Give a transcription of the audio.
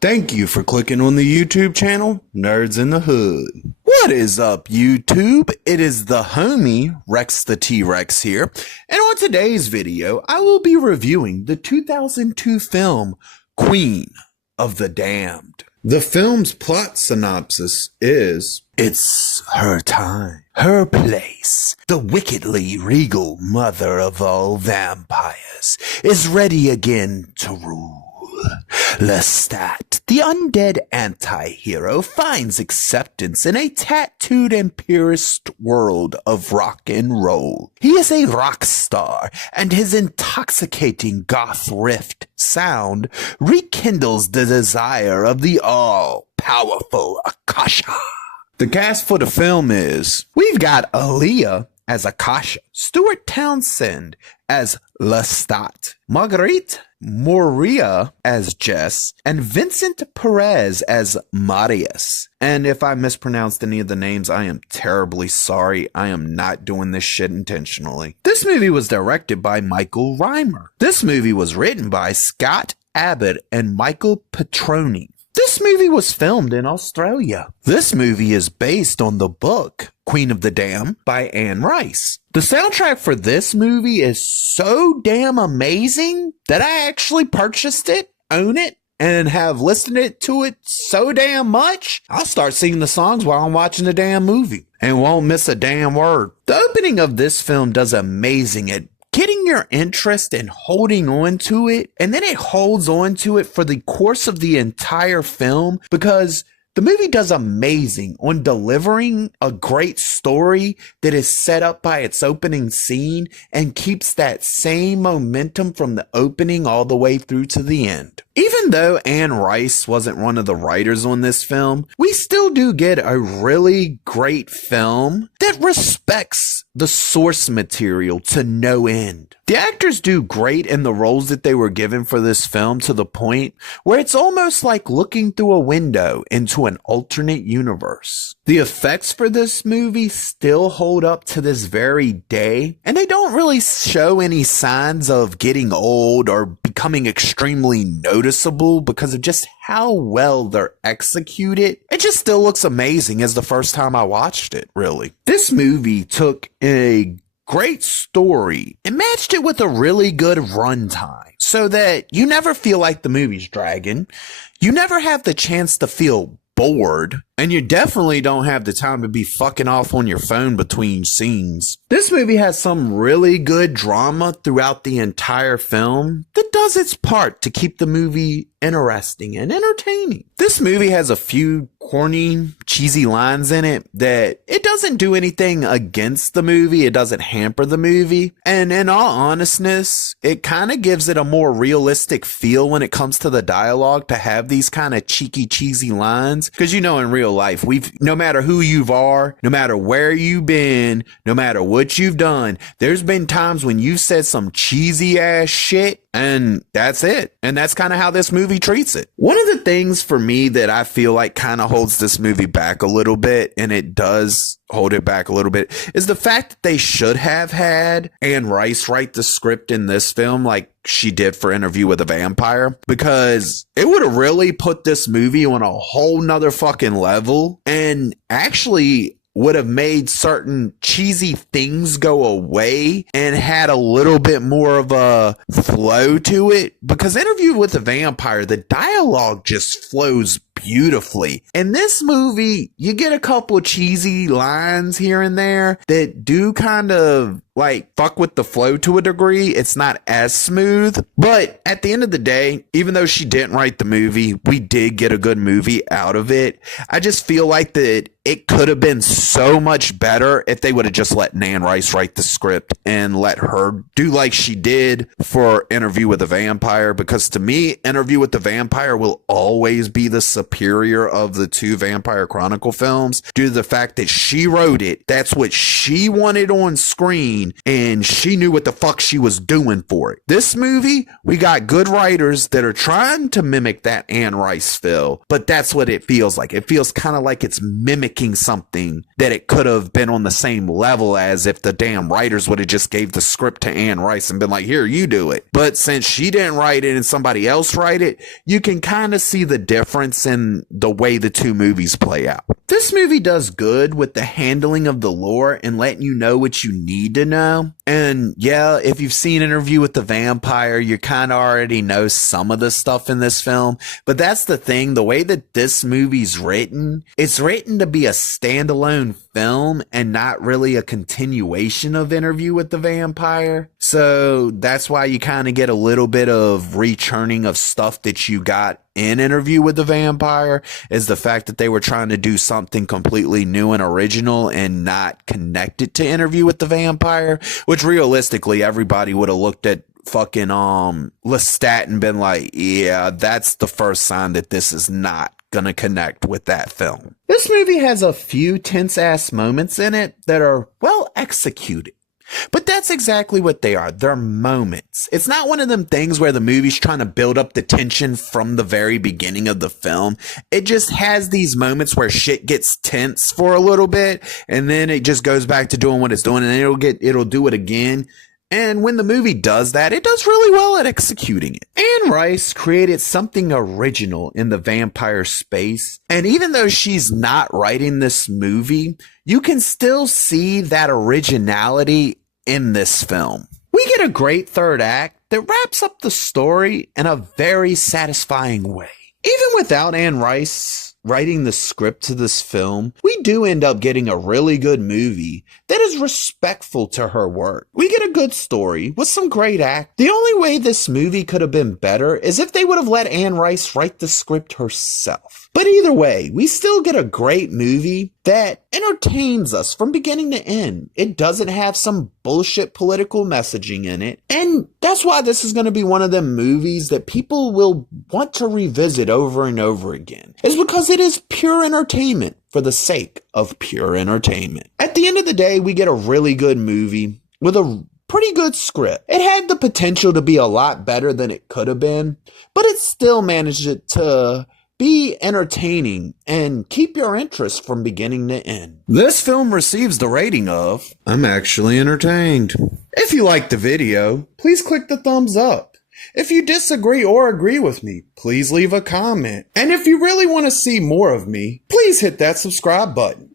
Thank you for clicking on the YouTube channel, Nerds in the Hood. What is up, YouTube? It is the homie, Rex the T-Rex here, and on today's video, I will be reviewing the 2002 film, Queen of the Damned. The film's plot synopsis is, it's her time, her place. The wickedly regal mother of all vampires is ready again to rule. Lestat, the undead anti-hero, finds acceptance in a tattooed and purist world of rock and roll. He is a rock star, and his intoxicating goth rift sound rekindles the desire of the all-powerful Akasha. The cast for the film is, we've got Aaliyah as Akasha, Stuart Townsend as Lestat, Marguerite Moria as Jess, and Vincent Perez as Marius. And if I mispronounced any of the names, I am terribly sorry. I am not doing this shit intentionally. This movie was directed by Michael Reimer. This movie was written by Scott Abbott and Michael Petroni. This movie was filmed in Australia. This movie is based on the book Queen of the Damned by Anne Rice. The soundtrack for this movie is so damn amazing that I actually purchased it, own it, and have listened to it so damn much, I'll start singing the songs while I'm watching the damn movie and won't miss a damn word. The opening of this film does amazing at getting your interest and holding on to it, and then it holds on to it for the course of the entire film, because the movie does amazing on delivering a great story that is set up by its opening scene and keeps that same momentum from the opening all the way through to the end. Even though Anne Rice wasn't one of the writers on this film, we still do get a really great film that respects the source material to no end. The actors do great in the roles that they were given for this film, to the point where it's almost like looking through a window into an alternate universe. The effects for this movie still hold up to this very day, and they don't really show any signs of getting old or becoming extremely noticeable because of just how well they're executed. It just still looks amazing as the first time I watched it, really. This movie took a great story and matched it with a really good runtime so that you never feel like the movie's dragging. You never have the chance to feel bored, and you definitely don't have the time to be fucking off on your phone between scenes. This movie has some really good drama throughout the entire film that does its part to keep the movie interesting and entertaining. This movie has a few corny, cheesy lines in it that it doesn't do anything against the movie. It doesn't hamper the movie. And in all honestness, it kind of gives it a more realistic feel when it comes to the dialogue to have these kind of cheeky, cheesy lines. Because you know, in real life, no matter who you are, no matter where you've been, no matter what you've done, there's been times when you've said some cheesy ass shit, and that's it. And that's kind of how this movie treats it. One of the things for me that I feel like kind of holds this movie back a little bit, and it does hold it back a little bit, is the fact that they should have had Anne Rice write the script in this film like she did for Interview with a Vampire, because it would have really put this movie on a whole nother fucking level and actually would have made certain cheesy things go away and had a little bit more of a flow to it. Because Interview with a Vampire, the dialogue just flows beautifully. In this movie, you get a couple cheesy lines here and there that do kind of like fuck with the flow to a degree. It's not as smooth, but at the end of the day, even though she didn't write the movie, we did get a good movie out of it. I just feel like that it could have been so much better if they would have just let Anne Rice write the script and let her do like she did for Interview with a Vampire, because to me, Interview with the Vampire will always be the superior of the two Vampire Chronicle films due to the fact that she wrote it. That's what she wanted on screen, and she knew what the fuck she was doing for it. This movie, we got good writers that are trying to mimic that Anne Rice feel, but that's what it feels like. It feels kind of like it's mimicking making something that it could have been on the same level as if the damn writers would have just gave the script to Anne Rice and been like, here, you do it. But since she didn't write it and somebody else write it, you can kind of see the difference in the way the two movies play out. This movie does good with the handling of the lore and letting you know what you need to know. And yeah, if you've seen Interview with the Vampire, you kind of already know some of the stuff in this film. But that's the thing, the way that this movie's written, it's written to be a standalone film and not really a continuation of Interview with the Vampire. So that's why you kind of get a little bit of rechurning of stuff that you got in Interview with the Vampire, is the fact that they were trying to do something completely new and original and not connected to Interview with the Vampire, which realistically everybody would have looked at fucking Lestat and been like, yeah, that's the first sign that this is not gonna connect with that film. This movie has a few tense ass moments in it that are well executed. But that's exactly what they are. They're moments. It's not one of them things where the movie's trying to build up the tension from the very beginning of the film. It just has these moments where shit gets tense for a little bit, and then it just goes back to doing what it's doing, and then it'll do it again. And when the movie does that, it does really well at executing it. Anne Rice created something original in the vampire space. And even though she's not writing this movie, you can still see that originality in this film. We get a great third act that wraps up the story in a very satisfying way. Even without Anne Rice writing the script to this film, we do end up getting a really good movie that is respectful to her work. We get a good story with some great act. The only way this movie could have been better is if they would have let Anne Rice write the script herself. But either way, we still get a great movie that entertains us from beginning to end. It doesn't have some bullshit political messaging in it. And that's why this is going to be one of them movies that people will want to revisit over and over again. It's because it is pure entertainment for the sake of pure entertainment. At the end of the day, we get a really good movie with a pretty good script. It had the potential to be a lot better than it could have been, but it still managed it to be entertaining and keep your interest from beginning to end. This film receives the rating of, I'm actually entertained. If you liked the video, please click the thumbs up. If you disagree or agree with me, please leave a comment. And if you really want to see more of me, please hit that subscribe button.